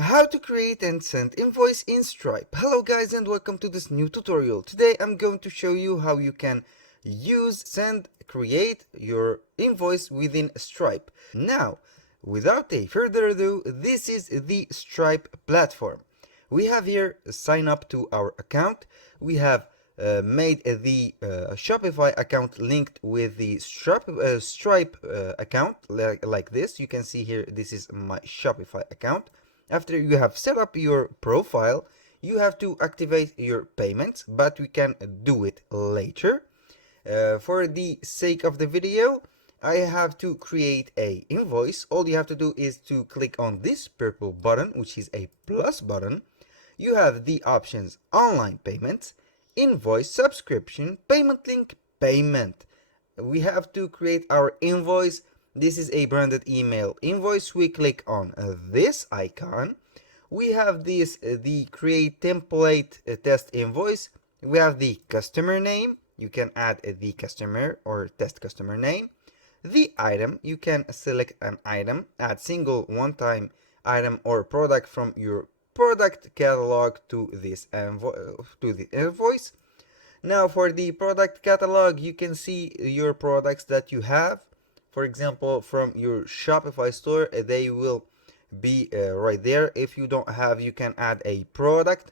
How to create and send invoice in Stripe. Hello guys and welcome to this new tutorial. Today I'm going to show you how you can create your invoice within Stripe. Now, without a further ado, this is the Stripe platform. We have here sign up to our account. We have made the Shopify account linked with the Stripe account like this. You can see here, this is my Shopify account. After you have set up your profile, you have to activate your payments, but we can do it later. For the sake of the video, I have to create a invoice. All you have to do is to click on this purple button, which is a plus button. You have the options online payments, invoice, subscription, payment link, payment. We have to create our invoice. This is a branded email invoice. We click on this icon. We have the create template test invoice. We have the customer name. You can add the customer or test customer name. The item, you can select an item, add single one-time item or product from your product catalog to this invoice. Now for the product catalog, you can see your products that you have. For example, from your Shopify store, they will be right there. If you don't have, you can add a product.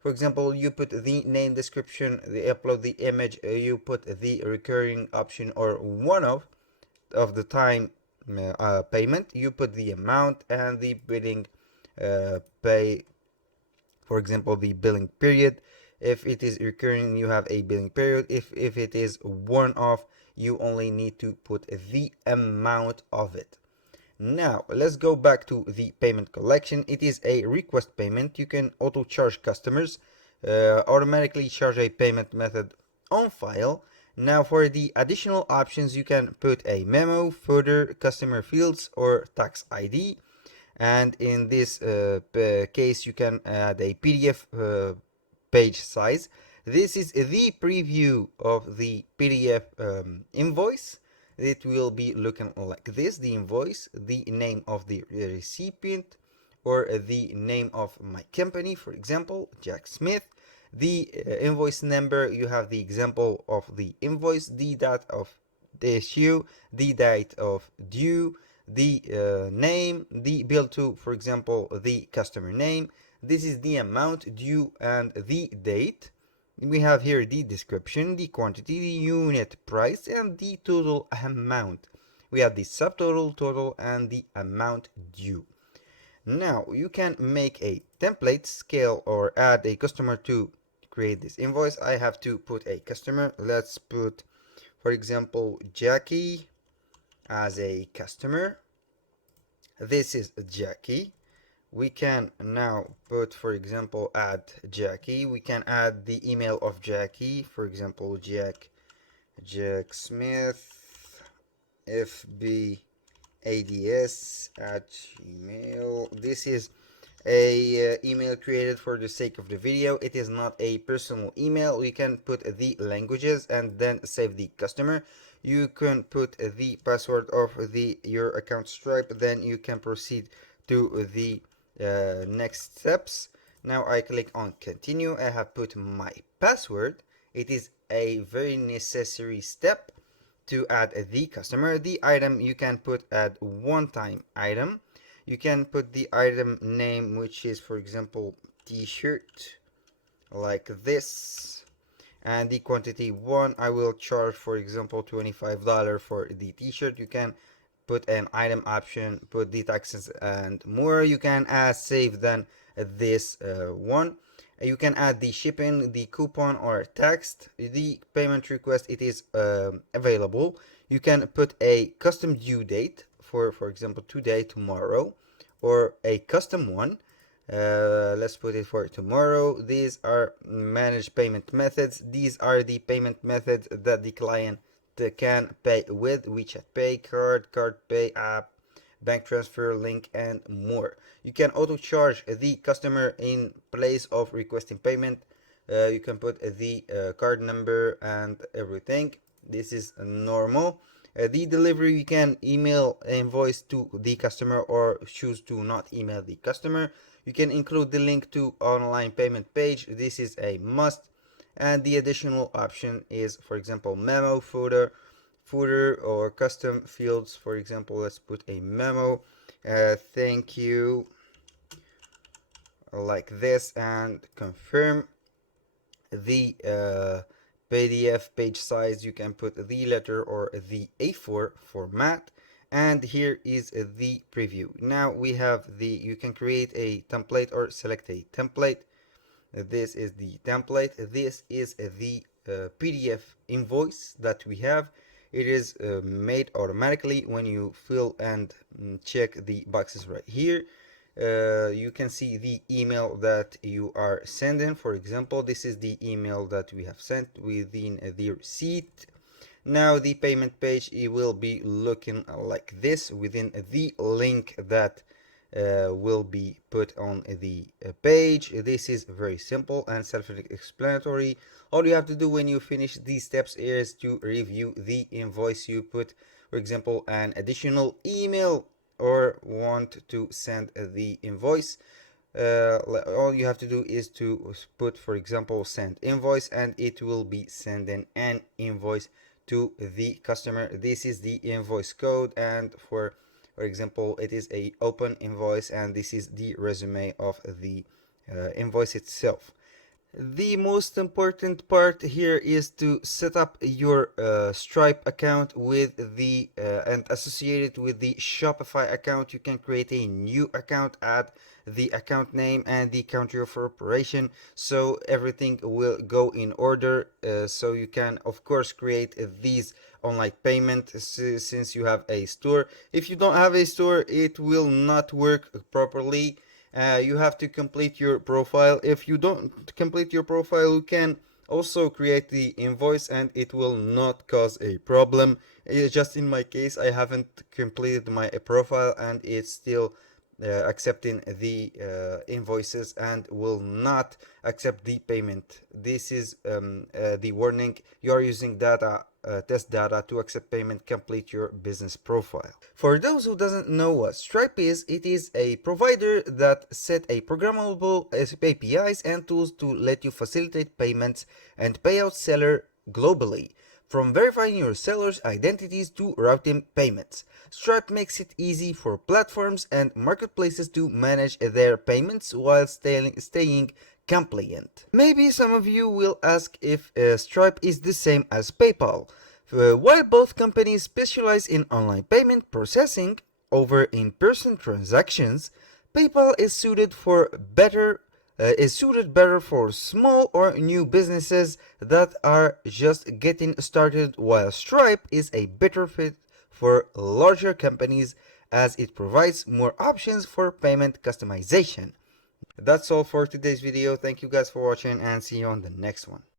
For example, you put the name description, they upload the image, you put the recurring option or one of the time payment, you put the amount and the billing pay. For example, the billing period. If it is recurring, you have a billing period. If it is one-off, you only need to put the amount of it. Now let's go back to the payment collection. It is a request payment. You can auto charge customers, automatically charge a payment method on file. Now for the additional options, you can put a memo, footer, customer fields, or tax ID. And in this case, you can add a PDF page size. This is the preview of the PDF invoice. It will be looking like this: the invoice, the name of the recipient, or the name of my company, for example, Jack Smith. The invoice number, you have the example of the invoice, the date of the issue, the date of due, the name, the bill to, for example, the customer name. This is the amount due and the date. We have here the description, the quantity, the unit price, and the total amount. We have the subtotal, total, and the amount due. Now you can make a template, scale, or add a customer to create this invoice. I have to put a customer. Let's put, for example, Jackie as a customer. This is Jackie. We can now put, for example, add Jackie. We can add the email of Jackie, for example, Jack Smith fbads@gmail. This is a email created for the sake of the video. It is not a personal email. We can put the languages and then save the customer. You can put the password of your account Stripe, then you can proceed to the next steps. Now I click on continue. I have put my password. It is a very necessary step to add the customer. The item, you can put add one-time item. You can put the item name, which is, for example, t-shirt, like this. And the quantity one, I will charge, for example, $25 for the t-shirt. You can put an item option, put the taxes and more. You can add save then this one. You can add the shipping, the coupon, or text. The payment request, it is available. You can put a custom due date for example, today, tomorrow, or a custom one. Let's put it for tomorrow. These are managed payment methods. These are the payment methods that the client can pay with: WeChat Pay, card pay, app, bank transfer, link, and more. You can auto charge the customer in place of requesting payment. You can put the card number and everything. This is normal. The delivery, you can email invoice to the customer or choose to not email the customer. You can include the link to online payment page. This is a must. And the additional option is, for example, memo, footer or custom fields. For example, let's put a memo. Thank you, like this, and confirm. The PDF page size, you can put the letter or the A4 format. And here is the preview. Now we have you can create a template or select a template. This is the template. This is the PDF invoice that we have. It is made automatically when you fill and check the boxes right here. You can see the email that you are sending. For example, this is the email that we have sent within the receipt. Now the payment page, it will be looking like this within the link that will be put on the page. This is very simple and self-explanatory. All you have to do when you finish these steps is to review the invoice. You put, for example, an additional email or want to send the invoice. All you have to do is to put, for example, send invoice, and it will be sending an invoice to the customer. This is the invoice code, and for example, it is a open invoice, and this is the resume of the invoice itself. The most important part here is to set up your Stripe account with the and associate it with the Shopify account. You can create a new account, add the account name and the country of operation, so everything will go in order. So you can of course create these online payment since you have a store. If you don't have a store, it will not work properly. You have to complete your profile. If you don't complete your profile, you can also create the invoice and it will not cause a problem. Just in my case, I haven't completed my profile and it's still accepting the invoices and will not accept the payment. This is the warning. You are using data test data to accept payment. Complete your business profile. For those who doesn't know what Stripe is, it is a provider that set a programmable APIs and tools to let you facilitate payments and pay out seller globally. From verifying your seller's identities to routing payments, Stripe makes it easy for platforms and marketplaces to manage their payments while staying compliant. Maybe some of you will ask if Stripe is the same as PayPal. While both companies specialize in online payment processing over in-person transactions, PayPal is suited better for small or new businesses that are just getting started, while Stripe is a better fit for larger companies as it provides more options for payment customization. That's all for today's video. Thank you guys for watching and see you on the next one.